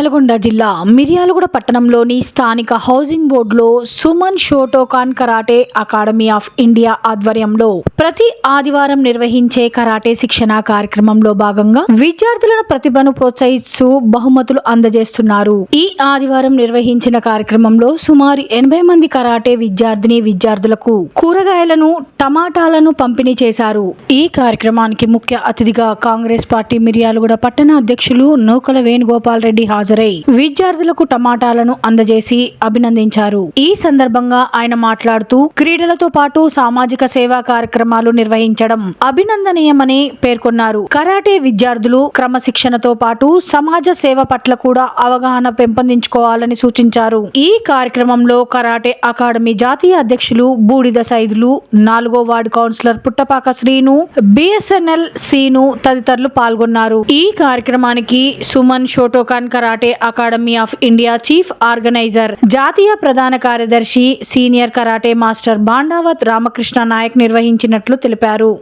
నల్గొండ జిల్లా మిర్యాలగూడ పట్టణంలోని స్థానిక హౌసింగ్ బోర్డులో Suman Shotokan karate academy of India ఆధ్వర్యంలో ప్రతి ఆదివారం నిర్వహించే కరాటే శిక్షణ కార్యక్రమంలో భాగంగా విద్యార్థులను ప్రతిభను ప్రోత్సహిస్తూ బహుమతులు అందజేస్తున్నారు. ఈ ఆదివారం నిర్వహించిన కార్యక్రమంలో సుమారు 80 మంది కరాటే విద్యార్థులకు కూరగాయలను, టమాటాలను పంపిణీ చేశారు. ఈ కార్యక్రమానికి ముఖ్య అతిథిగా కాంగ్రెస్ పార్టీ మిర్యాలగూడ పట్టణ అధ్యక్షులు నూకల వేణుగోపాల్ రెడ్డి హాజరై విద్యార్థులకు టమాటాలను అందజేసి అభినందించారు. ఈ సందర్భంగా ఆయన మాట్లాడుతూ క్రీడలతో పాటు సామాజిక సేవా కార్యక్రమాలు నిర్వహించడం అభినందనీయమని పేర్కొన్నారు. కరాటే విద్యార్థులు క్రమశిక్షణతో పాటు సమాజ సేవ పట్ల కూడా అవగాహన పెంపొందించుకోవాలని సూచించారు. ఈ కార్యక్రమంలో కరాటే అకాడమీ జాతీయ అధ్యక్షులు బూడిద సైదులు, 4వ ward councillor Puttapaka Srinu, BSNL Seenu తదితరులు పాల్గొన్నారు. ఈ కార్యక్రమానికి Suman Shotokan karate academy of India chief organiser, జాతీయ ప్రధాన కార్యదర్శి, senior karate master Bandavath Ramakrishna Naik నిర్వహించినట్లు తెలిపారు.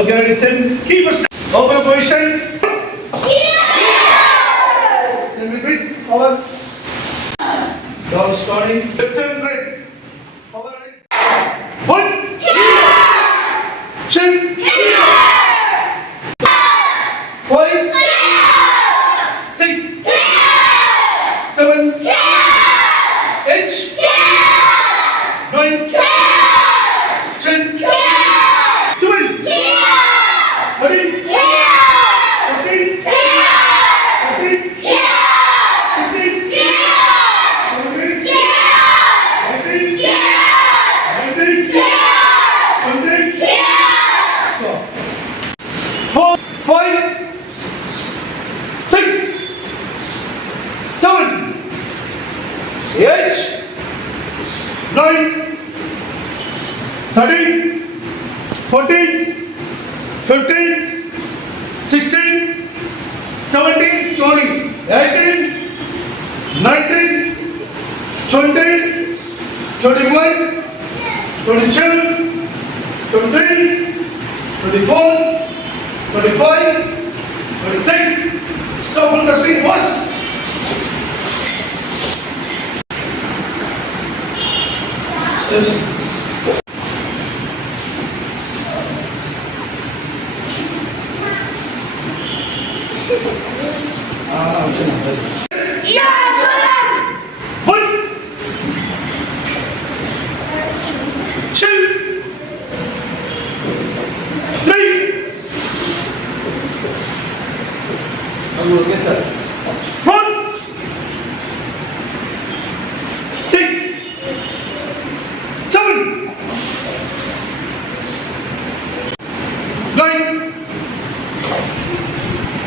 Okay, ready, set. Keep us. Open a position. Send repeat. Forward. Down starting. Left hand right. Forward ready. One. Chin. 5. 6. 7. 8. 9. 10. Stop on the scene first. Okay, sir. Front. 6. 7. 9.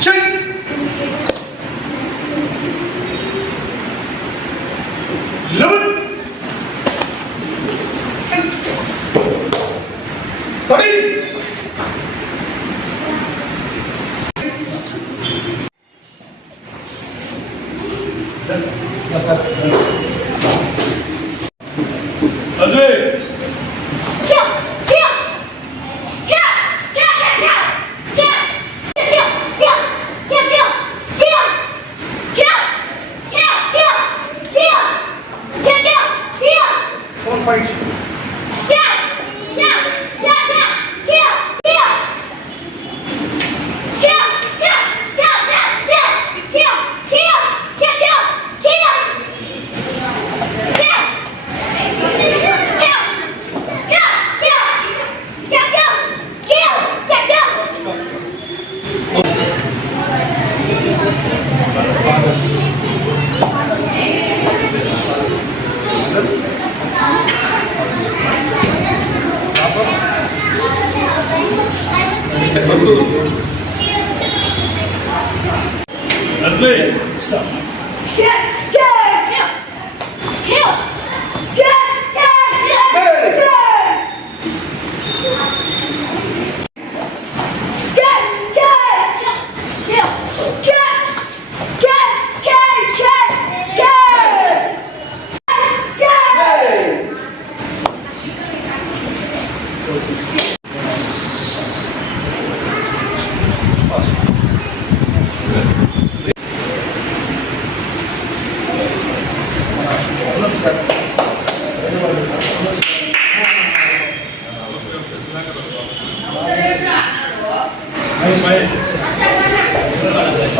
10. 11. 13.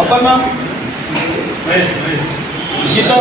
అప్పన్నా గీత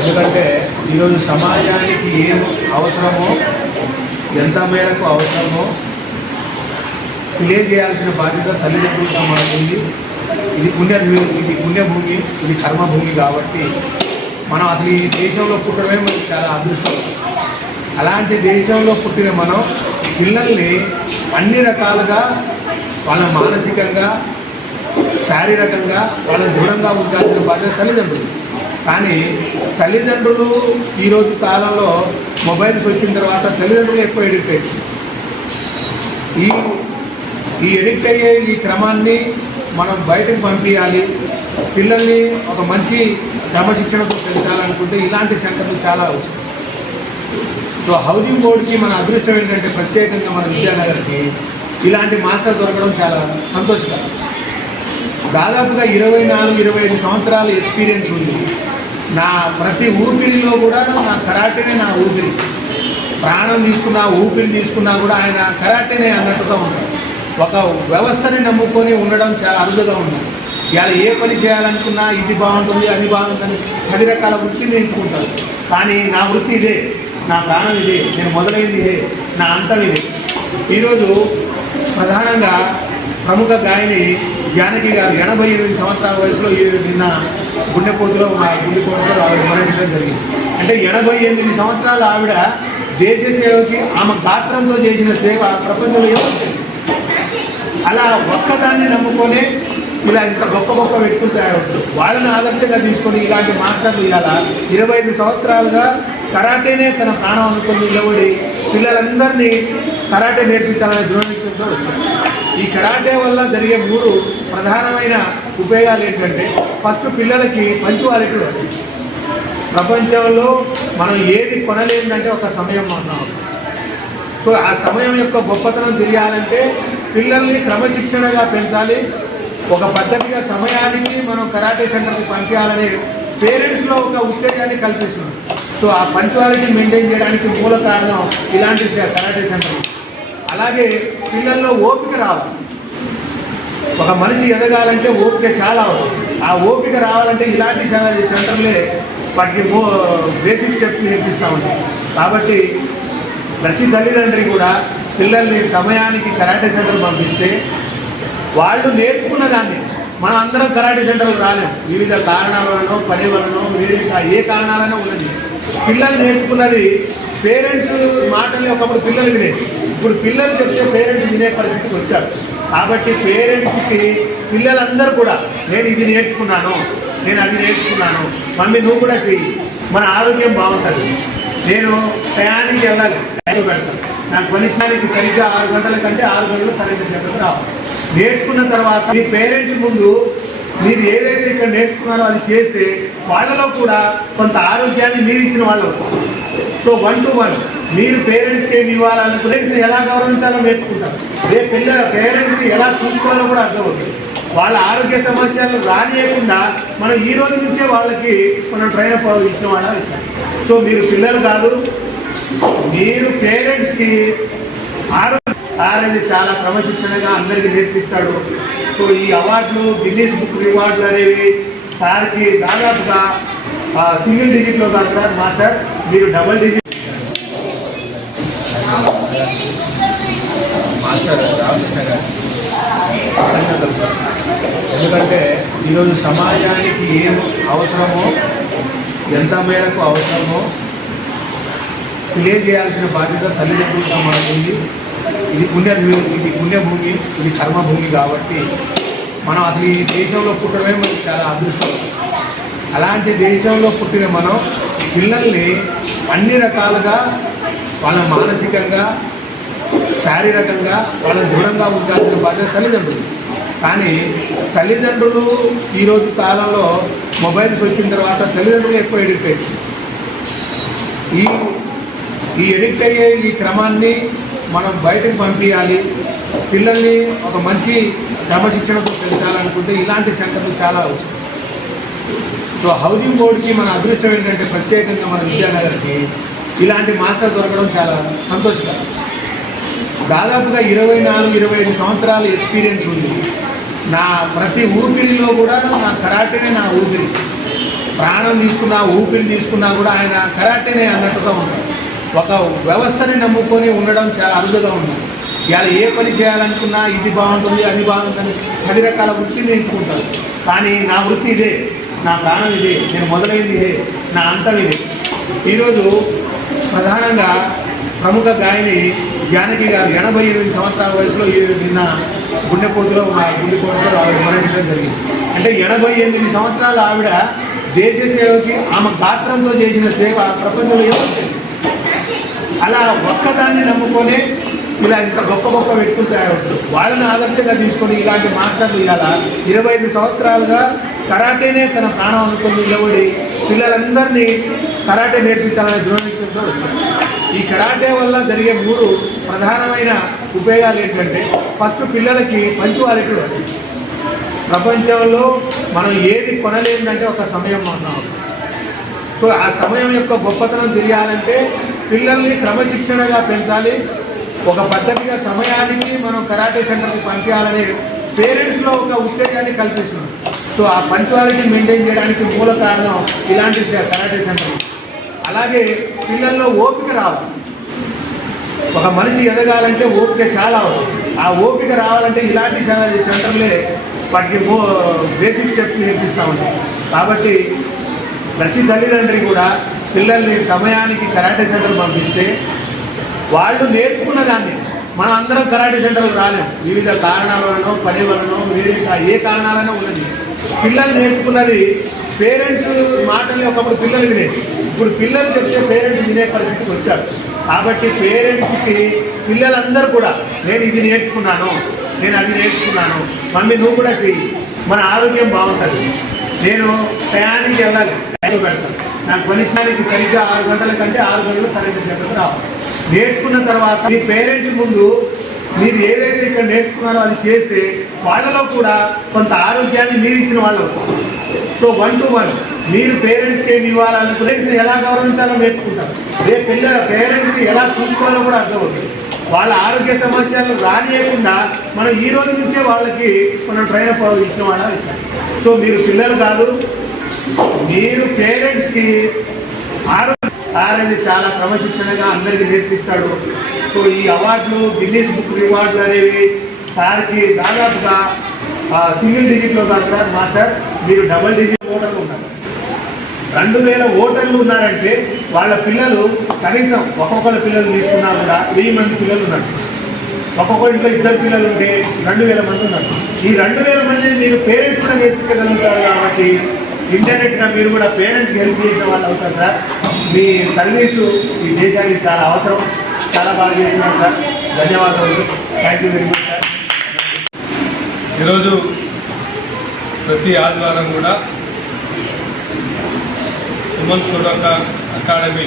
ఎందుకంటే ఈరోజు సమాజానికి ఏం అవసరమో ఎంత మేరకు అవసరమో తెలియజేయాల్సిన బాధ్యత తల్లిదండ్రులతో మనకుంది. ఇది పుణ్యభూమి, ఇది కర్మభూమి కాబట్టి మనం అసలు ఈ దేశంలో పుట్టడమే మనకి చాలా అదృష్టం. అలాంటి దేశంలో పుట్టిన మనం పిల్లల్ని అన్ని రకాలుగా వాళ్ళ మానసికంగా శారీరకంగా వాళ్ళని దూరంగా ఉండాల్సిన బాధ్యత తల్లిదండ్రులు. కానీ తల్లిదండ్రులు ఈరోజు కాలంలో మొబైల్స్ వచ్చిన తర్వాత తల్లిదండ్రులు ఎక్కువ ఎడిక్ట్ అయ్యారు. ఈ ఎడిక్ట్ అయ్యే ఈ క్రమాన్ని మనం బయటకు పంపించాలి. పిల్లల్ని ఒక మంచి క్రమశిక్షణతో పెంచాలనుకుంటే ఇలాంటి సెంటర్లు చాలా అవసరం. సో హౌసింగ్ బోర్డుకి మన అదృష్టం ఏంటంటే ప్రత్యేకంగా మన విద్యానగర్కి ఇలాంటి మాస్టర్ దొరకడం చాలా సంతోషకరం. దాదాపుగా 24-25 సంవత్సరాల ఎక్స్పీరియన్స్ ఉంది. నా ప్రతి ఊపిరిలో కూడా నా కరాటేనే నా ఊపిరి. ప్రాణం తీసుకున్నా ఊపిరి తీసుకున్నా కూడా ఆయన కరాటేనే అన్నట్టుగా ఉంటాడు. ఒక వ్యవస్థని నమ్ముకొని ఉండడం చాలా అరుదుగా ఉంది. ఇలా ఏ పని చేయాలనుకున్నా ఇది బాగుంటుంది అది బాగుంటుంది 10 రకాల వృత్తిని ఎంచుకుంటాను. కానీ నా వృత్తి ఇదే, నా ప్రాణం ఇదే, నేను మొదలైంది ఇదే, నా అంతం ఇదే. ఈరోజు ప్రధానంగా ప్రముఖ గాయని జానకి గారు 88 సంవత్సరాల వయసులో నిన్న గుండెపోతులో ఆవిడ మరణించడం జరిగింది. అంటే 88 సంవత్సరాల ఆవిడ దేశ సేవకి ఆమె గాత్రంతో చేసిన సేవ ప్రపంచంలో ఏమవుతుంది. అలా ఒక్కదాన్ని నమ్ముకొని ఇలా ఇంత గొప్ప గొప్ప వ్యక్తులు తయారవుతారు. వాళ్ళని ఆదర్శంగా తీసుకొని ఇలాంటి మాస్టర్లు ఇవాళ 25 సంవత్సరాలుగా కరాటేనే తన ప్రాణం అనుకుని నిలబడి పిల్లలందరినీ కరాటే నేర్పించాలనే దృఢనిశ్చయంతో వచ్చారు. ఈ కరాటే వల్ల జరిగే 3 ప్రధానమైన ఉపయోగాలు ఏంటంటే, ఫస్ట్ పిల్లలకి పంచువాలిటీ వస్తుంది. ప్రపంచంలో మనం ఏది కొనలేదంటే ఒక సమయం అన్నాం. సో ఆ సమయం యొక్క గొప్పతనం తెలియాలంటే పిల్లల్ని క్రమశిక్షణగా పెంచాలి. ఒక పద్ధతిగా సమయానికి మనం కరాటే సెంటర్కి పంపించాలని పేరెంట్స్లో ఒక ఉత్తేజాన్ని కల్పిస్తుంది. సో ఆ పంచువాలిటీ మెయింటైన్ చేయడానికి మూల కారణం ఇలాంటి కరాటే సెంటర్. అలాగే పిల్లల్లో ఓపిక రావాలి. ఒక మనిషి ఎదగాలంటే ఓపిక చాలా అవసరం. ఆ ఓపిక రావాలంటే ఇలాంటి సెంటర్లే వాటికి బేసిక్ స్టెప్స్ నేర్పిస్తూ ఉంటాయి. కాబట్టి ప్రతి తల్లిదండ్రి కూడా పిల్లల్ని సమయానికి కరాటే సెంటర్ పంపిస్తే వాళ్ళు నేర్చుకున్న దాన్ని, మనం అందరం కరాటే సెంటర్కి రాలేము. వివిధ కారణాల వలన, పని వలన, వేరే ఏ కారణాలైనా ఉన్నది. పిల్లలు నేర్చుకున్నది పేరెంట్స్ మాటల్ని ఒకప్పుడు పిల్లలు వినేది. ఇప్పుడు పిల్లలు చెప్తే పేరెంట్స్ వినే పరిస్థితికి వచ్చారు. కాబట్టి పేరెంట్స్కి పిల్లలందరూ కూడా నేను ఇది నేర్చుకున్నాను, నేను అది నేర్చుకున్నాను, మమ్మీ నువ్వు కూడా చెయ్యి, మన ఆరోగ్యం బాగుంటుంది, నేను టయానికి వెళ్ళాలి, టైం పెడతాను, నాకు పనిష్టానికి సరిగ్గా 6 గంటల కంటే 6 గంటలు కరెక్ట్ చెప్పడం రావాలి. నేర్చుకున్న తర్వాత మీ పేరెంట్స్ ముందు మీరు ఏదైతే ఇక్కడ నేర్చుకున్నారో అది చేస్తే వాళ్ళలో కూడా కొంత ఆరోగ్యాన్ని మీరు ఇచ్చిన వాళ్ళు అవుతారు. సో 1 to 1 మీరు పేరెంట్స్కి ఏమి ఇవ్వాలనుకుంటే ఎలా గౌరవించాలో నేర్చుకుంటారు. రేపు పేరెంట్స్ని ఎలా చూసుకోవాలో కూడా అర్థమవుతుంది. వాళ్ళ ఆరోగ్య సమస్యలు రానియకుండా మనం ఈ రోజు నుంచే వాళ్ళకి మనం ట్రైన్ అప్ ఇచ్చిన వాళ్ళ. సో మీరు పిల్లలు కాదు, మీరు పేరెంట్స్కి ఆరోగ్యం అనేది చాలా క్రమశిక్షణగా అందరికీ నేర్పిస్తాడు. సో ఈ అవార్డులు, గిన్నీస్ బుక్ రివార్డులు అనేవి సార్కి దాదాపుగా సింగిల్ డిజిట్లో కాదు సార్ మాస్టర్, మీరు డబుల్ డిజిట్ మాస్టర్ రామకృష్ణ గారు. ఎందుకంటే ఈరోజు సమాజానికి ఏం అవసరమో, ఎంత మేరకు అవసరమో తెలియజేయాల్సిన బాధ్యత తల్లిదండ్రులతో మనకుంది. ఇది పుణ్యభూమి, ఇది కర్మభూమి. కాబట్టి మనం అసలు ఈ దేశంలో పుట్టడమే మనకి చాలా అదృష్టం. అలాంటి దేశంలో పుట్టిన మనం పిల్లల్ని అన్ని రకాలుగా వాళ్ళ మానసికంగా, శారీరకంగా వాళ్ళని దృఢంగా ఉంచాల్సిన బాధ్యత తల్లిదండ్రులు. కానీ తల్లిదండ్రులు ఈరోజు కాలంలో మొబైల్స్ వచ్చిన తర్వాత తల్లిదండ్రులు ఎక్కువ ఎడిక్ట్ అయ్యారు. ఈ ఎడిక్ట్ అయ్యే ఈ క్రమాన్ని మనం బయటకు పంపించాలి. పిల్లల్ని ఒక మంచి క్రమశిక్షణతో పెంచాలనుకుంటే ఇలాంటి సెంటర్లు చాలా అవసరం. సో హౌసింగ్ బోర్డుకి మన అదృష్టం ఏంటంటే ప్రత్యేకంగా మన విద్యానగర్కి ఇలాంటి మాస్టర్ దొరకడం చాలా సంతోషకరం. దాదాపుగా 24-25 సంవత్సరాల ఎక్స్పీరియన్స్ ఉంది. నా ప్రతి ఊపిరిలో కూడా నా కరాటేనే నా ఊపిరి. ప్రాణం తీసుకున్నా, ఊపిరి తీసుకున్నా కూడా ఆయన కరాటేనే అన్నట్టుగా ఉంటారు. ఒక వ్యవస్థని నమ్ముకొని ఉండడం చాలా అరుదుగా ఉంది. ఇవాళ ఏ పని చేయాలనుకున్నా ఇది బాగుంటుంది, అది బాగుంటుంది, 10 రకాల వృత్తిని ఎంచుకుంటారు. కానీ నా వృత్తి ఇదే, నా ప్రాణం ఇదే, నేను మొదలైంది ఇదే, నా అంతం ఇదే. ఈరోజు ప్రధానంగా ప్రముఖ గాయని జానకి గారు 88 సంవత్సరాల వయసులో నిన్న గుండెపోతులో ఆవిడ మరణించడం జరిగింది. అంటే 88 సంవత్సరాల ఆవిడ దేశ సేవకి ఆమె గాత్రంతో చేసిన సేవ ప్రపంచంలో ఏమవుతుంది. అలా ఒక్కదాన్ని నమ్ముకొని ఇలా ఇంత గొప్ప గొప్ప వ్యక్తులు తయారవుతారు. వాళ్ళని ఆదర్శంగా తీసుకొని ఇలాంటి మాస్టర్లు ఇవాళ 25 సంవత్సరాలుగా కరాటేనే తన ప్రాణం అనుకుని నిలబడి పిల్లలందరినీ కరాటే నేర్పించాలనే దృఢనిశ్చయంతో వచ్చారు. ఈ కరాటే వల్ల జరిగే 3 ప్రధానమైన ఉపయోగాలు ఏంటంటే, ఫస్ట్ పిల్లలకి పంచువాలిటీ వస్తుంది. ప్రపంచంలో మనం ఏది కొనలేదంటే ఒక సమయం అన్నాం. సో ఆ సమయం యొక్క గొప్పతనం తెలియాలంటే పిల్లల్ని క్రమశిక్షణగా పెంచాలి. ఒక పద్ధతిగా సమయానికి మనం కరాటే సెంటర్కి పంపించాలని పేరెంట్స్లో ఒక ఉత్తేజాన్ని కల్పిస్తుంది. సో ఆ పంచువాలిటీ మెయింటైన్ చేయడానికి మూల కారణం ఇలాంటి కరాటే సెంటర్. అలాగే పిల్లల్లో ఓపిక రావాలి. ఒక మనిషి ఎదగాలంటే ఓపిక చాలా అవసరం. ఆ ఓపిక రావాలంటే ఇలాంటి సెంటర్లే వాటికి బేసిక్ స్టెప్స్ నేర్పిస్తూ ఉంటాం. కాబట్టి ప్రతి తల్లిదండ్రి కూడా పిల్లల్ని సమయానికి కరాటే సెంటర్ పంపిస్తే వాళ్ళు నేర్చుకున్న దాన్ని, మనం అందరం కరాటే సెంటర్కి రాలేము, వివిధ కారణాల వలనో పని వలనో వేరే ఏ కారణాలైనా ఉన్నది. పిల్లలు నేర్చుకున్నది పేరెంట్స్ మాటలు ఒకప్పుడు పిల్లలు వినేది, ఇప్పుడు పిల్లలు చెప్తే పేరెంట్స్ వినే పరిస్థితికి వచ్చారు. కాబట్టి పేరెంట్స్కి పిల్లలందరూ కూడా నేను ఇది నేర్చుకున్నాను, నేను అది నేర్చుకున్నాను, మమ్మీ నువ్వు కూడా చెయ్యి, మన ఆరోగ్యం బాగుంటుంది, నేను టయానికి వెళ్ళాలి, టైం పెడతాను, నాకు పనిష్టానికి సరిగ్గా 6 గంటల కంటే 6 గంటలు కరెక్ట్ గంటలకు రావాలి. నేర్చుకున్న తర్వాత మీ పేరెంట్స్ ముందు మీరు ఏదైతే ఇక్కడ నేర్చుకున్నారో అది చేస్తే వాళ్ళలో కూడా కొంత ఆరోగ్యాన్ని మీరు ఇచ్చిన వాళ్ళు. సో 1 to 1 మీరు పేరెంట్స్కి ఏమి ఇవ్వాలని, పేరెంట్స్ని ఎలా గౌరవించాలో నేర్చుకుంటారు. రేపు పేరెంట్స్ని ఎలా చూసుకోవాలో కూడా అర్థమవుతుంది. వాళ్ళ ఆరోగ్య సమస్యలు రానియకుండా మనం ఈ రోజు నుంచే వాళ్ళకి మనం ట్రైనప్ ఇచ్చిన వాళ్ళ. సో మీరు పిల్లలు కాదు, మీరు పేరెంట్స్కి ఆరోగ్యం అనేది చాలా క్రమశిక్షణగా అందరికీ నేర్పిస్తాడు. సో ఈ అవార్డులు, గిన్నీస్ బుక్ రివార్డులు అనేవి సార్కి దాదాపుగా సింగిల్ డిజిట్లో కాదు సార్, మాస్టర్ మీరు డబుల్ డిజిట్ ఓటర్లు ఉన్నారు. 2000 ఓటర్లు ఉన్నారంటే వాళ్ళ పిల్లలు కనీసం ఒక్కొక్కరి పిల్లలు తీసుకున్నా కూడా 1000 మంది పిల్లలు ఉన్నారు. ఒక్కొక్క ఇంట్లో 2 పిల్లలు ఉంటే 2000 మంది ఉన్నారు. ఈ 2000 మందిని మీరు పేరెంట్స్ కూడా నేర్పించగలుగుతారు. కాబట్టి ఇండైరెక్ట్గా మీరు కూడా పేరెంట్స్కి హెల్ప్ చేసే వాళ్ళు అవుతారు సార్. మీ సర్వీసు ఈ దేశానికి చాలా అవసరం. చాలా బాగా చేస్తున్నారు సార్, ధన్యవాదాలు. Thank you very much sir. ఈరోజు ప్రతి ఆదివారం కూడా సుమన్ షోటోకాన్ అకాడమీ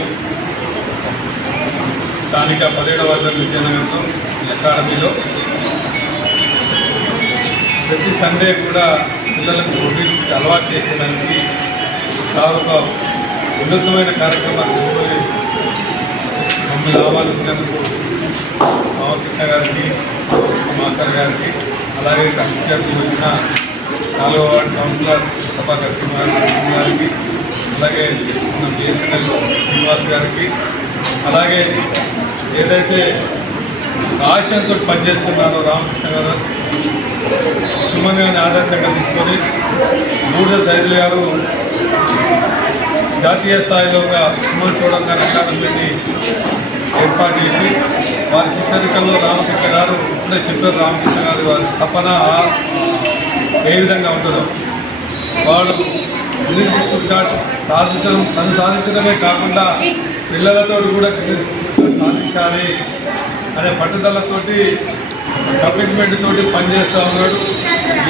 స్థానిక 17వ వార్డు విజయనగరంలో ఈ అకాడమీలో ప్రతి సండే కూడా పిల్లలకు రొటీన్స్కి అలవాటు చేసేదానికి చాలా ఒక ఉన్నతమైన కార్యక్రమాలు తీసుకొని మమ్మల్ని ఆహ్వానించినందుకు రామకృష్ణ గారికి, మాస్టర్ గారికి, అలాగే కమిషనర్కి వచ్చిన 4వ వార్డు కౌన్సిలర్ ప్రభాకర్ సింగ్ గారికి, అలాగే మన బిఎస్ఎన్ఎల్ శ్రీనివాస్ గారికి, అలాగే ఏదైతే ఆశయంతో పనిచేస్తున్నారో రామకృష్ణ గారు, సుమన్ గారిని ఆదర్శంగా తీసుకొని బూడిద సైదులు గారు జాతీయ స్థాయిలో సుమన్ షోటోకాన్ అకాడమీని ఏర్పాటు చేసి వారి శిష్యరికంలో రామకృష్ణ గారు ఇప్పుడే చెప్పారు. రామకృష్ణ గారు వారి తపన ఏ విధంగా ఉంటుందో వాడు తను సాధించడమే కాకుండా పిల్లలతో కూడా సాధించాలి అనే పట్టుదలతోటి కమిట్మెంట్ తోటి పనిచేస్తూ ఉన్నాడు.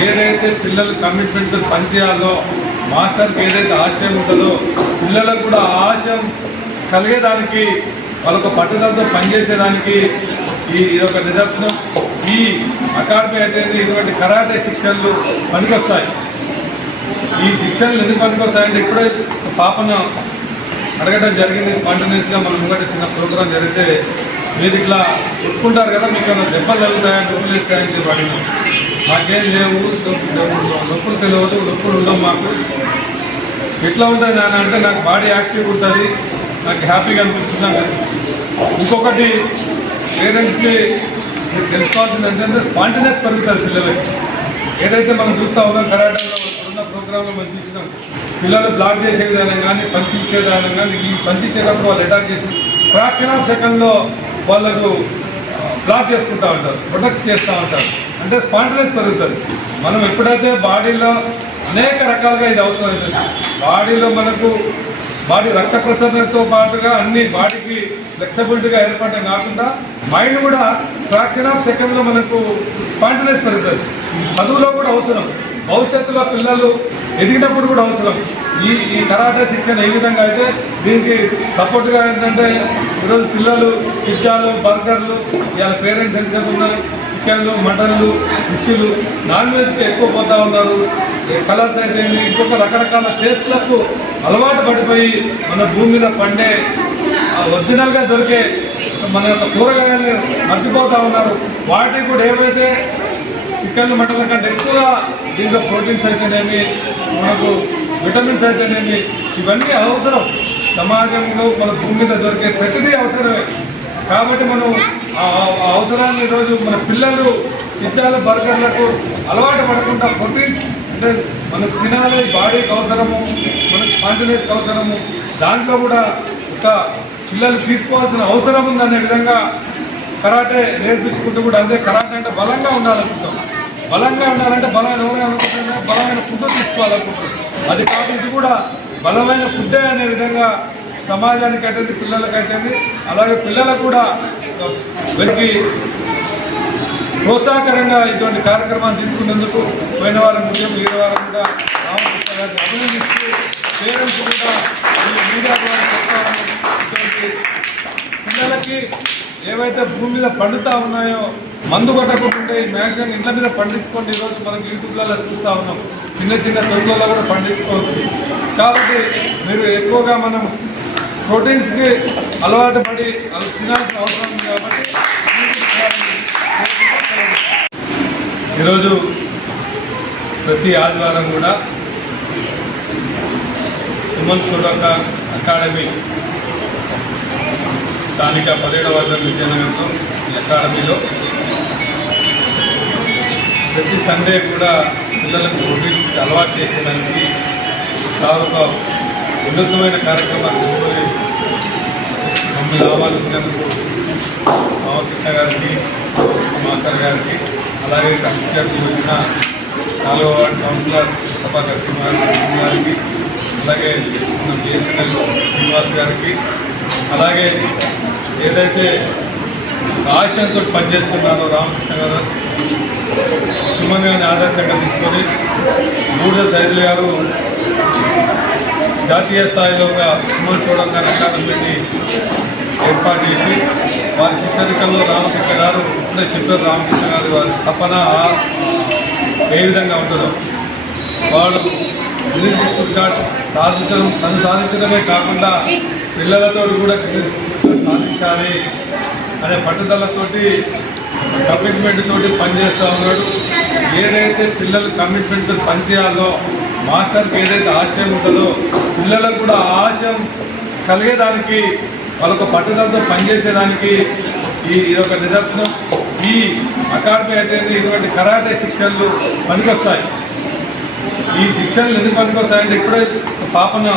ఏదైతే పిల్లలు కమిట్మెంట్తో పనిచేయాలో, మాస్టర్కి ఏదైతే ఆశయం ఉంటుందో పిల్లలకు కూడా ఆ ఆశయం కలిగేదానికి వాళ్ళకు పట్టుదలతో పనిచేసేదానికి ఇదొక నిదర్శనం. ఈ అకాడమీ అయితే ఇటువంటి కరాటే శిక్షణలు పనికొస్తాయి. ఈ శిక్షణలు ఎందుకు పనికొస్తాయంటే ఇప్పుడే పాపను అడగడం జరిగింది. స్పాంటేనియస్గా మన ముంగట చిన్న ప్రోగ్రాం జరిగితే మీరు ఇట్లా ఒప్పుకుంటారు కదా, మీకు ఏమైనా దెబ్బలు తగ్గుతాయా, నొప్పులు వేస్తాయని వాడిని. మాకేం లేవు, నొప్పులు తెలియదు, నొప్పులు ఉండవు మాకు. ఎట్లా ఉంటుంది నాన్న అంటే నాకు బాడీ యాక్టివ్ ఉంటుంది, నాకు హ్యాపీగా అనిపిస్తున్నాను. ఇంకొకటి పేరెంట్స్కి మీరు తెలుసుకోవాల్సింది ఏంటంటే స్పాంటేనియస్ పెరుగుతుంది పిల్లలకి. ఏదైతే మనం చూస్తూ ఉన్నాం కరాటేలో ఉన్న ప్రోగ్రాంలో మనం చూసినాం, పిల్లలు బ్లాక్ చేసే విధానం కానీ, పంచించే విధానం కానీ, ఈ పంచించేటప్పుడు వాళ్ళు అటాక్ చేసి ఫ్రాక్షన్ ఆఫ్ సెకండ్లో వాళ్ళకు బ్లాక్ చేసుకుంటూ ఉంటారు, ప్రొటెక్ట్ చేస్తూ ఉంటారు. అంటే స్పాంటేనియస్ పెరుగుతుంది. మనం ఎప్పుడైతే బాడీలో అనేక రకాలుగా ఇది అవసరం అవుతుంది. బాడీలో మనకు బాడీ రక్త ప్రసరణతో పాటుగా అన్ని బాడీకి ఫ్లెక్సిబిలిటీగా ఏర్పడడం కాకుండా మైండ్ కూడా ఫ్రాక్షన్ ఆఫ్ సెకండ్లో మనకు స్పాంటేనియస్ పెరుగుతుంది. చదువులో కూడా అవసరం, భవిష్యత్తులో పిల్లలు ఎదిగినప్పుడు కూడా అవసరం. ఈ కరాటే శిక్షణ ఏ విధంగా అయితే దీనికి సపోర్ట్గా ఏంటంటే ఈరోజు పిల్లలు పిజ్జాలు, బర్గర్లు, ఇవాళ పేరెంట్స్ ఎంతసేపు ఉన్నారు, చికెన్లు, మటన్లు, ఫిష్లు, నాన్ వెజ్కి ఎక్కువ పోతూ ఉన్నారు. కలర్స్ అయితే ఇంకొక రకరకాల టేస్ట్లకు అలవాటు పడిపోయి మన భూమి మీద పండే ఒరిజినల్గా దొరికే మన యొక్క కూరగాయలు మర్చిపోతూ ఉన్నారు. వాటికి కూడా ఏవైతే చికెన్లు, మటన్ల కంటే ఎక్కువగా దీంట్లో ప్రోటీన్స్ అయితేనేమి, మనకు విటమిన్స్ అయితేనేమి, ఇవన్నీ అవసరం. సమాజంలో మన భూమి మీద దొరికే ప్రతిదీ అవసరమే. కాబట్టి మనం ఆ అవసరాన్ని ఈరోజు మన పిల్లలు పిజ్జాలు బర్గర్లకు అలవాటు పడకుండా ప్రోటీన్స్ అంటే మనకు తినాలి, బాడీకి అవసరము, మనకు స్పాంటినియస్కి అవసరము, దాంట్లో కూడా ఒక పిల్లలు తీసుకోవాల్సిన అవసరం ఉందనే విధంగా కరాటే నేర్పించుకుంటూ కూడా అంతే. కరాటే అంటే బలంగా ఉండాలనుకుంటాం, బలంగా ఉండాలంటే ఎవరైనా అనుకుంటున్నా బలమైన ఫుడ్ తీసుకోవాలనుకుంటున్నాం. అది కాదు, ఇది కూడా బలమైన ఫుడ్డే అనే విధంగా సమాజానికి అయితే పిల్లలకైతే అలాగే పిల్లలకు కూడా వెనక్కి ప్రోత్సాహకరంగా ఇటువంటి కార్యక్రమాన్ని తీసుకున్నందుకు పోయిన వారం ముఖ్యం ఈ వారం కూడా రామకృష్ణ గారిని అభినందిస్తూ పేరెంట్స్ కూడా ఈ మీడియా ద్వారా చెప్తామని ఇటువంటి పిల్లలకి ఏవైతే భూమి మీద పండుతూ ఉన్నాయో మందు కొట్టకుంటే మ్యాక్సిమం ఇంట్ల మీద పండించుకోండి. ఈరోజు మనకు యూట్యూబ్లలో చూస్తూ ఉన్నాం, చిన్న చిన్న తొట్టులలో కూడా పండించుకోవచ్చు. కాబట్టి మీరు ఎక్కువగా మనం ప్రోటీన్స్కి అలవాటు పడి అవి తినాల్సిన అవసరం ఉంది. కాబట్టి ఈరోజు ప్రతి ఆదివారం కూడా సుమన్ షోటో అకాడమీ స్థానిక 17వ వార్డు విద్యానగర్లో ఈ అకాడమీలో ప్రతి సండే కూడా పిల్లలకు ప్రోటీన్స్కి అలవాటు చేసేదానికి చాలా ఒక ఉన్నతమైన కార్యక్రమాలు తీసుకొని మమ్మల్ని ఆహ్వానించినందుకు రామకృష్ణ గారికి, మాస్టర్ గారికి, అలాగే విద్యార్థి వచ్చిన 4వ వార్డు కౌన్సిలర్ ప్రభాకర్ సింగ్ గారికి, అలాగే మన బిఎస్ఎన్ఎల్ శ్రీనివాస్ గారికి, అలాగే ఏదైతే ఆశయంతో పనిచేస్తున్నారో రామకృష్ణ గారు సుమన్ గారిని ఆదర్శంగా తీసుకొని బూడిద సైదులు గారు జాతీయ స్థాయిలో ఒక సుమన్ షోటో అకాడమీని ఏర్పాటు చేసి వారి శిష్యరికంలో రామకృష్ణ గారు ఇప్పుడే చెప్పారు. రామకృష్ణ గారు వారి తపన ఏ విధంగా ఉంటుందో వాడు తను సాధించడమే కాకుండా పిల్లలతో కూడా సాధించాలి అనే పట్టుదలతోటి కమిట్మెంట్ తోటి పనిచేస్తూ ఉన్నాడు. ఏదైతే పిల్లలు కమిట్మెంట్తో పనిచేయాలో, మాస్టర్కి ఏదైతే ఆశయం ఉంటుందో పిల్లలకు కూడా ఆ ఆశయం కలిగేదానికి వాళ్ళొక పట్టుదలతో పనిచేసేదానికి ఇదొక నిదర్శనం. ఈ అకాడమీ అయితే ఇటువంటి కరాటే శిక్షణలు పనికొస్తాయి. ఈ శిక్షణలు ఎందుకు పనికొస్తాయంటే ఇప్పుడే పాపను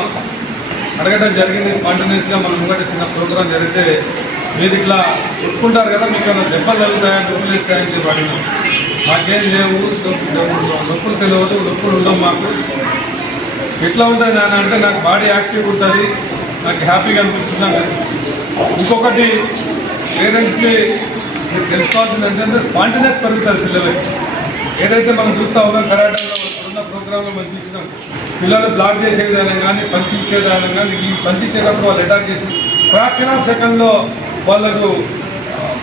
అడగడం జరిగింది. స్పాంటేనియస్గా మనం ముంగట చిన్న ప్రోగ్రాం జరిగితే మీరు ఇట్లా చెప్పుకుంటారు కదా, మీకు ఏమైనా దెబ్బలు కలుగుతాయా, నొప్పులు వేస్తాయని చెప్పి అడిగినాం. మాకేం లేవు, నొప్పులు తెలియదు, నొప్పులు ఉండవు మాకు. ఎట్లా ఉంటుంది నాన్న అంటే నాకు బాడీ యాక్టివ్ ఉంటుంది, నాకు హ్యాపీగా అనిపిస్తుంది. ఇంకొకటి పేరెంట్స్కి తెలుసుకోవాల్సింది ఏంటంటే స్పాంటేనియస్ పెరుగుతుంది పిల్లలకి. ఏదైతే మనం చూస్తూ ఉన్నాం కరాటేలో ఉన్న ప్రోగ్రాంలో మనం చూసినాం, పిల్లలు బ్లాక్ చేసే విధానం కానీ పంచించే విధానం కానీ ఈ పంచించేటప్పుడు వాళ్ళు అటాక్ చేసి ఫ్రాక్షన్ ఆఫ్ సెకండ్లో వాళ్ళకు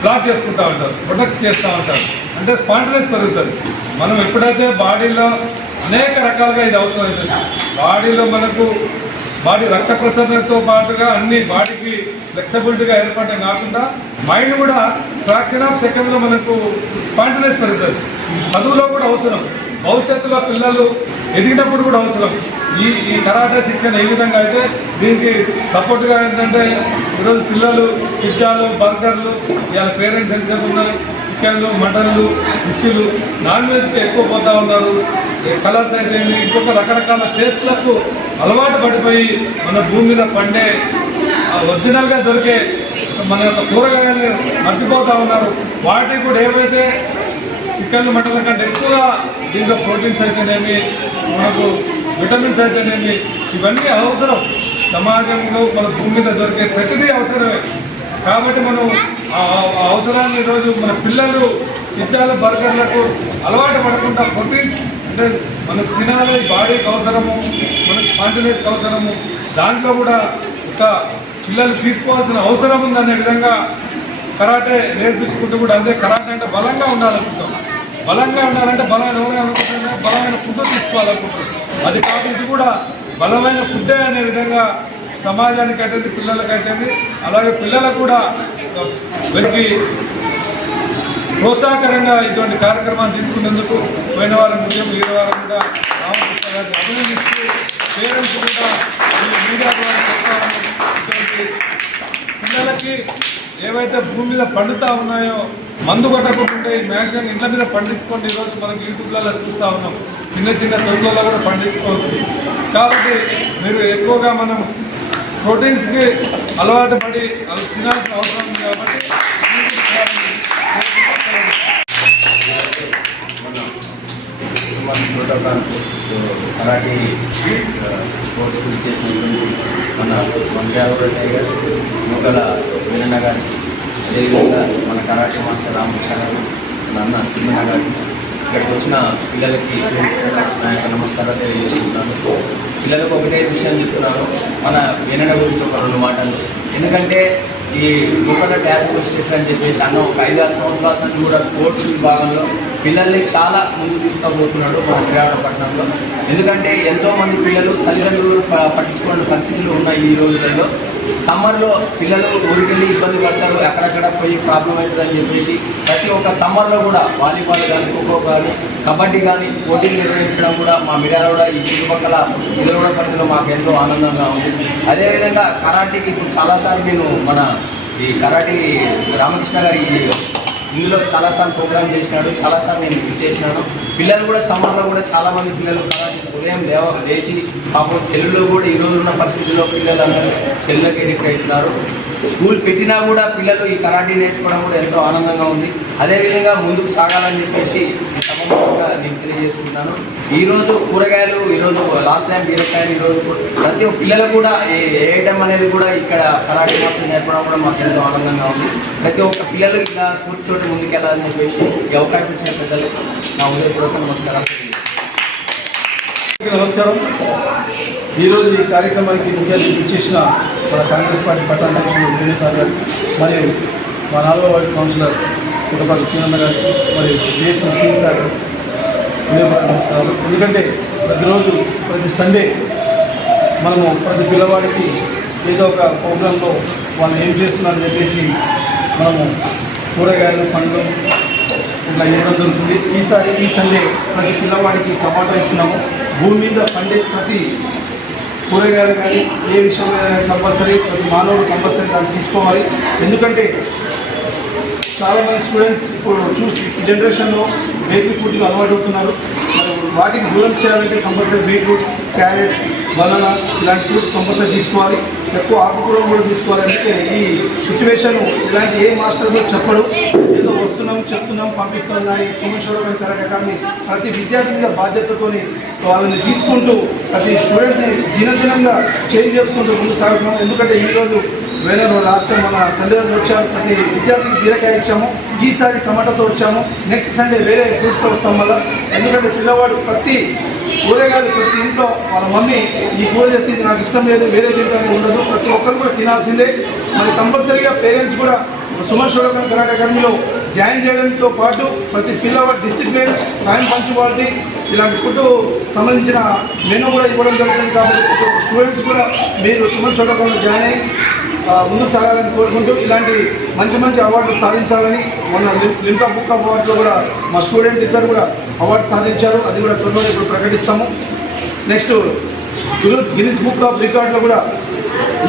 బ్లాక్ చేసుకుంటూ ఉంటారు, ప్రొటెక్ట్ చేస్తూ ఉంటారు. అంటే స్పాంటేనియస్ పెరుగుతుంది. మనం ఎప్పుడైతే బాడీలో అనేక రకాలుగా ఇది అవసరం అవుతుంది. బాడీలో మనకు బాడీ రక్త ప్రసరణతో పాటుగా అన్ని బాడీకి ఫ్లెక్సిబిలిటీగా ఏర్పడడం కాకుండా మైండ్ కూడా ఫ్రాక్షన్ ఆఫ్ సెకండ్లో మనకు స్పాంటేనియస్ పెరుగుతుంది. చదువులో కూడా అవసరం, భవిష్యత్తులో పిల్లలు ఎదిగినప్పుడు కూడా అవసరం. ఈ కరాటే శిక్షణ ఏ విధంగా అయితే దీనికి సపోర్ట్గా ఏంటంటే ఈరోజు పిల్లలు పిజ్జాలు, బర్గర్లు, ఇవాళ పేరెంట్స్ ఎంత ఉన్నారు, చికెన్లు, మటన్లు, ఫిష్లు, నాన్ వెజ్కి ఎక్కువ పోతూ ఉన్నారు. కలర్స్ అయితే ఇంకొక రకరకాల టేస్ట్లకు అలవాటు పడిపోయి మన భూమి మీద పండే ఒరిజినల్గా దొరికే మన యొక్క కూరగాయలు మర్చిపోతూ ఉన్నారు. వాటికి కూడా ఏవైతే చికెన్లు, మటన్ల కంటే ఎక్కువగా దీంట్లో ప్రోటీన్స్ అయితేనేమి, మనకు విటమిన్స్ అయితేనేమి, ఇవన్నీ అవసరం. సమాజంలో మన భూమి మీద దొరికే ప్రతిదీ అవసరమే. కాబట్టి మనం ఆ అవసరాన్ని ఈరోజు మన పిల్లలు పిజ్జాలు, బర్గర్లకు అలవాటు పడకుండా ప్రోటీన్స్ అంటే మనకు తినాలి, బాడీకి అవసరము, మనకు స్పాంటేనియస్కి అవసరము, దాంట్లో కూడా ఒక పిల్లలు తీసుకోవాల్సిన అవసరం ఉందనే విధంగా కరాటే నేర్పించుకుంటూ కూడా అంతే. కరాటే అంటే బలంగా ఉండాలనుకుంటాం, బలంగా ఉండాలంటే ఎవరైనా అనుకుంటున్నా బలమైన ఫుడ్ తీసుకోవాలనుకుంటాం. అది కాదు, ఇది కూడా బలమైన ఫుడ్డే అనే విధంగా సమాజానికి అయితే పిల్లలకైతే అలాగే పిల్లలకు కూడా వెనక్కి ప్రోత్సాహకరంగా ఇటువంటి కార్యక్రమాన్ని తీసుకున్నందుకు పోయిన వారం ముఖ్యం ఈ వారం కూడా రామకృష్ణ గారిని అభినందిస్తూ పేరెంట్స్ కూడా ఈ మీడియా ద్వారా చెప్తామని ఇటువంటి పిల్లలకి ఏవైతే భూమి మీద పండుతూ ఉన్నాయో మందు కొట్టకుండా ఈ మ్యాక్సిమం ఇంట్లో మీద పండించుకోండి. ఈరోజు మనకి యూట్యూబ్లలో చూస్తూ ఉన్నాం, చిన్న చిన్న తొట్టులలో కూడా పండించుకోవచ్చు. కాబట్టి మీరు ఎక్కువగా మనం ప్రోటీన్స్కి అలవాటు పడి అవి తినాల్సిన అవసరం ఉంది. కాబట్టి కరాటీ స్పోర్ట్స్ గురించి చేసినటువంటి మన మంగ్యాల టైగర్ మొగల వీరన్న గారికి, అదేవిధంగా మన కరాటే మాస్టర్ రామకృష్ణ గారు, మన అన్న సింహన్న గారికి, ఇక్కడికి వచ్చిన పిల్లలకి నా యొక్క నమస్కారాలు తెలియజేస్తున్నాను. పిల్లలకు ఒకటే విషయం చెప్తున్నాను, మన వీరన్న గురించి ఒక 2 మాటలు. ఎందుకంటే ఈ లోకల్ ట్యాప్ స్టేట్ అని చెప్పేసి అన్న ఒక 5-6 సంవత్సరాల నుంచి కూడా స్పోర్ట్స్ విభాగంలో పిల్లల్ని చాలా ముందుకు తీసుకుపోతున్నాడు మన విరాటపట్నంలో. ఎందుకంటే ఎంతోమంది పిల్లలు తల్లిదండ్రులు పట్టించుకునే పరిస్థితులు ఉన్నాయి ఈ రోజులలో. సమ్మర్లో పిల్లలు ఊరికెళ్ళి ఇబ్బంది పడతారు, అక్కడక్కడ పోయి ప్రాబ్లం అవుతుందని చెప్పేసి ప్రతి ఒక్క సమ్మర్లో కూడా వాలీబాల్ కానీ, ఖోఖో కానీ, కబడ్డీ కానీ పోటీలు నిర్వహించడం కూడా మా మీడియాలో కూడా ఈ చుట్టుపక్కల పిల్లల పరిధిలో మాకు ఎంతో ఆనందంగా ఉంది. అదేవిధంగా కరాటీకి ఇప్పుడు చాలాసార్లు నేను మన ఈ కరాటీ రామకృష్ణ గారి ఇందులో చాలాసార్లు ప్రోగ్రామ్ చేసినాడు, చాలాసార్లు నేను విజిట్ చేసినాను. పిల్లలు కూడా సమ్మర్లో కూడా చాలామంది పిల్లలు కరాటీ ఉదయం లేచి పాపం సెల్లులో కూడా ఈరోజు ఉన్న పరిస్థితుల్లో పిల్లలందరూ సెల్లుకి ఎడిక్ట్ అవుతున్నారు. స్కూల్ పెట్టినా కూడా పిల్లలు ఈ కరాటీ నేర్చుకోవడం కూడా ఎంతో ఆనందంగా ఉంది. అదేవిధంగా ముందుకు సాగాలని చెప్పేసి ఈ సభగా నేను తెలియజేసుకుంటున్నాను. ఈరోజు కూరగాయలు, ఈరోజు లాస్ట్ టైం బీరకాయలు, ఈరోజు ప్రతి ఒక్క పిల్లలు కూడా ఏ ఐటమ్ అనేది కూడా ఇక్కడ కరాటీ మాస్టర్ నేర్పడం కూడా మాకు ఎంతో ఆనందంగా ఉంది. ప్రతి ఒక్క పిల్లలు ఇలా స్ఫూర్తితో ముందుకెళ్ళాలని చెప్పేసి ఈ అవకాశం ఇచ్చిన పెద్దలకు నా ఉదయపూర్వక నమస్కారాలు. నమస్కారం. ఈరోజు ఈ కార్యక్రమానికి ముఖ్య అతిథి ఇచ్చేసిన మన కాంగ్రెస్ పార్టీ పట్టణ అధ్యక్షులు వేణు సార్ గారు, మరియు మా 4వ వార్డు కౌన్సిలర్ పుట్టపాటి శ్రీనంద గారికి, మరియు డిఎస్పీ సింగ్ సార్ గారు నమస్కారాలు. ఎందుకంటే ప్రతిరోజు ప్రతి సండే మనము ప్రతి పిల్లవాడికి ఏదో ఒక ప్రోగ్రాంలో వాళ్ళు ఏం చేస్తున్నారని చెప్పేసి మనము కూరగాయలు, పండ్లు ఇట్లా ఇవ్వడం జరుగుతుంది. ఈ సండే ప్రతి పిల్లవాడికి టమాటా ఇస్తున్నాము. భూమి మీద పండే ప్రతి కూరగాయలు కానీ ఏ విషయంలో కంపల్సరీ ప్రతి మానవుడు కంపల్సరీ దాన్ని తీసుకోవాలి. ఎందుకంటే చాలామంది స్టూడెంట్స్ ఇప్పుడు జనరేషన్లో బేబీ ఫుడ్కి అలవాటు అవుతున్నారు. వాటికి దూరం చేయాలంటే కంపల్సరీ బీట్రూట్, క్యారెట్, బనానా ఇలాంటి ఫ్రూట్స్ కంపల్సరీ తీసుకోవాలి. ఎక్కువ ఆకుకూరలు కూడా తీసుకోవాలి. అందుకే ఈ సిచ్యువేషన్ ఇలాంటి ఏ మాస్టర్ కూడా చెప్పడు, ఏదో వస్తున్నాం చెప్తున్నాం పంపిస్తాం. కానీ సుమన్ కరాటే అకాడమీ ప్రతి విద్యార్థి మీద బాధ్యతతో వాళ్ళని తీసుకుంటూ ప్రతి స్టూడెంట్ని దినదినంగా చేంజ్ చేసుకుంటూ ముందు సాగుతున్నాం. ఎందుకంటే ఈరోజు వేరే రాష్ట్రం మన సండే రోజు వచ్చాము, ప్రతి విద్యార్థికి బీరకాయ ఇచ్చాము. ఈసారి టమాటాతో వచ్చాము, నెక్స్ట్ సండే వేరే ఫ్రూట్స్తో వస్తాం వల్ల. ఎందుకంటే పిల్లవాడు ప్రతి కూరగాయలు ప్రతి ఇంట్లో వాళ్ళ మమ్మీ ఈ కూర చేసింది నాకు ఇష్టం లేదు, వేరే తింటే ఉండదు, ప్రతి ఒక్కరు కూడా తినాల్సిందే. మరి కంపల్సరీగా పేరెంట్స్ కూడా సుమన్ షోడోకాన్ కరాటే అకాడమీలో జాయిన్ చేయడంతో పాటు ప్రతి పిల్లవాడి డిసిప్లిన్, టైం పంచువాలిటీ ఇలాంటి ఫుడ్ సంబంధించిన మెనూ కూడా ఇవ్వడం జరుగుతుంది. కాబట్టి స్టూడెంట్స్ కూడా మీరు సుమన్ షోడోకాన్లో జాయిన్ అయ్యి ముందుకు సాగాలని కోరుకుంటూ ఇలాంటి మంచి మంచి అవార్డులు సాధించాలని మొన్న లింకా బుక్ ఆఫ్ అవార్డులో కూడా మా స్టూడెంట్ ఇద్దరు కూడా అవార్డు సాధించారు. అది కూడా త్వరలో ఇప్పుడు ప్రకటిస్తాము. నెక్స్ట్ గిన్నిస్ బుక్ ఆఫ్ రికార్డులో కూడా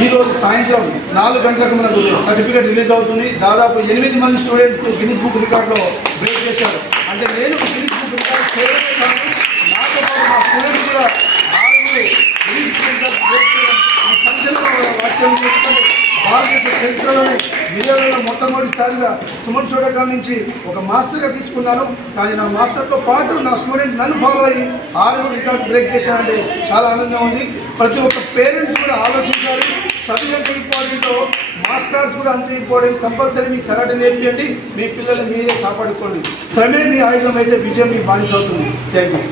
ఈరోజు సాయంత్రం 4 గంటలకు మనకు సర్టిఫికేట్ రిలీజ్ అవుతుంది. దాదాపు 8 మంది స్టూడెంట్స్ గిన్నిస్ బుక్ రికార్డులో బ్రేక్ చేశారు. అంటే నేను గిన్నిస్ బుక్ రికార్డు చేయడమే కాదు, నాతో పాటు మా స్టూడెంట్స్ కూడా 6 గిన్నిస్ బుక్ రికార్డు బ్రేక్ చేయడం ఈ సంచలన వాక్యం. భారతదేశ చరిత్రలోనే మీడియాలో మొట్టమొదటిసారిగా సుమన్ షోడోకాన్ నుంచి ఒక మాస్టర్గా తీసుకున్నాను. కానీ నా మాస్టర్తో పాటు నా స్టూడెంట్ నన్ను ఫాలో అయ్యి 6 రికార్డు బ్రేక్ చేశానంటే చాలా ఆనందంగా ఉంది. ప్రతి ఒక్క పేరెంట్స్ కూడా ఆలోచించాలి. చదువు ఎంత ఇంపార్టెంటో మాస్టర్స్ కూడా అంత ఇంపార్టెంట్. కంపల్సరీ మీ కరాటే నేర్పించండి, మీ పిల్లల్ని మీరే కాపాడుకోండి. శ్రమే మీ ఆయుధం అయితే విజయం మీ బానిస అవుతుంది. Thank you.